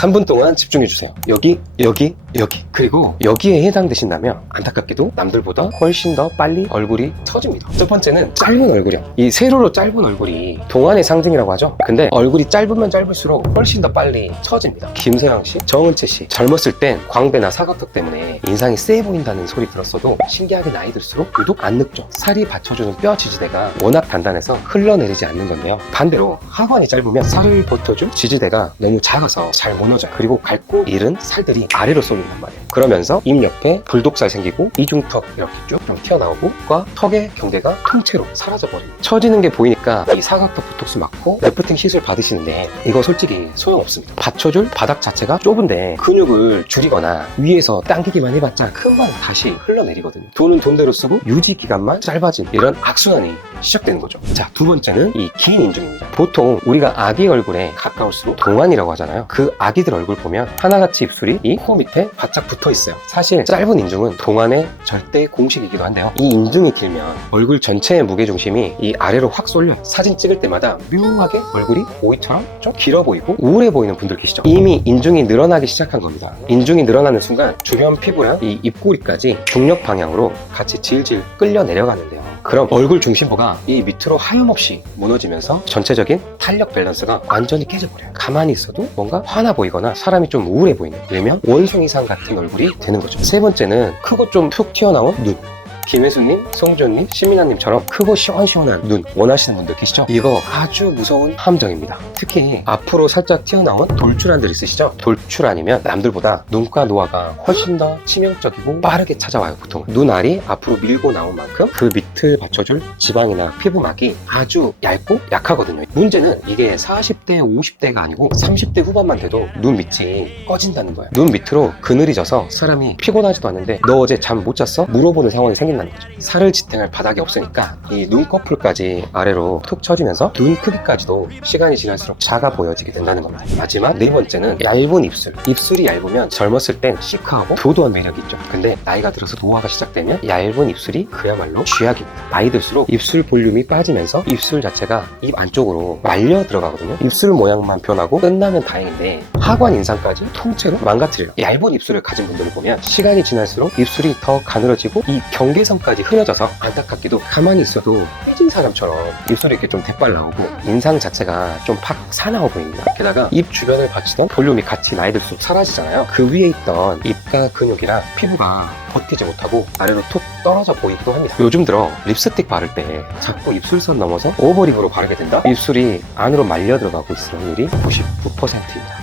3분 동안 집중해주세요. 여기, 여기, 여기. 그리고 여기에 해당되신다면 안타깝게도 남들보다 훨씬 더 빨리 얼굴이 처집니다. 첫 번째는 짧은 얼굴이요. 이 세로로 짧은 얼굴이 동안의 상징이라고 하죠. 근데 얼굴이 짧으면 짧을수록 훨씬 더 빨리 처집니다. 김세랑 씨, 정은채 씨 젊었을 땐 광배나 사각턱 때문에 인상이 세 보인다는 소리 들었어도 신기하게 나이 들수록 유독 안 늙죠. 살이 받쳐주는 뼈 지지대가 워낙 단단해서 흘러내리지 않는 건데요. 반대로 하관이 짧으면 살을 버텨줄 지지대가 너무 작아서 잘 무너져요. 그리고 갈고 잃은 살들이 아래로 쏠린단 말이에요. 그러면서 입 옆에 불독살 생기고 이중턱 이렇게 쭉 좀 튀어나오고 과 턱의 경계가 통째로 사라져버립니다. 처지는 게 보이니까 이 사각턱 보톡스 맞고 리프팅 시술 받으시는데 이거 솔직히 소용없습니다. 받쳐줄 바닥 자체가 좁은데 근육을 줄이거나 위에서 당기기만 해봤자 금방 다시 흘러내리거든요. 돈은 돈대로 쓰고 유지 기간만 짧아진 이런 악순환이 시작되는 거죠. 자, 두 번째는 이 긴 인중입니다. 보통 우리가 아기 얼굴에 가까울수록 동안이라고 하잖아요. 그 아기들 얼굴 보면 하나같이 입술이 이 코 밑에 바짝 붙어 있어요. 사실 짧은 인중은 동안의 절대 공식이기도 한데요. 이 인중이 길면 얼굴 전체의 무게중심이 이 아래로 확 쏠려요. 사진 찍을 때마다 묘하게 얼굴이 오이처럼 좀 길어 보이고 우울해 보이는 분들 계시죠? 이미 인중이 늘어나기 시작한 겁니다. 인중이 늘어나는 순간 주변 피부랑 이 입꼬리까지 중력 방향으로 같이 질질 끌려 내려가는데요. 그럼 얼굴 중심부가 이 밑으로 하염없이 무너지면서 전체적인 탄력 밸런스가 완전히 깨져버려요. 가만히 있어도 뭔가 화나 보이거나 사람이 좀 우울해 보이는, 일명 원숭이상 같은 얼굴이 되는 거죠. 세 번째는 크고 좀 툭 튀어나온 눈. 김혜수님, 송지효님, 신민아님처럼 크고 시원시원한 눈 원하시는 분들 계시죠? 이거 아주 무서운 함정입니다. 특히 앞으로 살짝 튀어나온 돌출안들 있으시죠? 돌출안이면 남들보다 눈가 노화가 훨씬 더 치명적이고 빠르게 찾아와요. 보통 눈알이 앞으로 밀고 나온 만큼 그 밑을 받쳐줄 지방이나 피부막이 아주 얇고 약하거든요. 문제는 이게 40대, 50대가 아니고 30대 후반만 돼도 눈 밑이 꺼진다는 거예요. 눈 밑으로 그늘이 져서 사람이 피곤하지도 않는데 너 어제 잠 못 잤어? 물어보는 상황이 생긴다는 거죠. 살을 지탱할 바닥이 없으니까 이 눈꺼풀까지 아래로 툭 쳐지면서 눈 크기까지도 시간이 지날수록 작아 보여지게 된다는 겁니다. 마지막 네 번째는 얇은 입술. 입술이 얇으면 젊었을 땐 시크하고 도도한 매력이 있죠. 근데 나이가 들어서 노화가 시작되면 얇은 입술이 그야말로 쥐약입니다. 나이 들수록 입술 볼륨이 빠지면서 입술 자체가 입 안쪽으로 말려 들어가거든요. 입술 모양만 변하고 끝나면 다행인데 하관 인상까지 통째로 망가뜨려요. 얇은 입술을 가진 분들을 보면 시간이 지날수록 입술이 더 가늘어지고 이 경계선까지 흐려져서 안타깝게도 가만히 있어도 삐진 사람처럼 입술이 이렇게 좀 대빨 나오고 인상 자체가 좀 팍 사나워 보입니다. 게다가 입 주변을 받치던 볼륨이 같이 나이 들수록 사라지잖아요. 그 위에 있던 입가 근육이랑 피부가 버티지 못하고 아래로 툭 떨어져 보이기도 합니다. 요즘 들어 립스틱 바를 때 자꾸 입술선 넘어서 오버립으로 바르게 된다? 입술이 안으로 말려 들어가고 있을 확률이 99%입니다.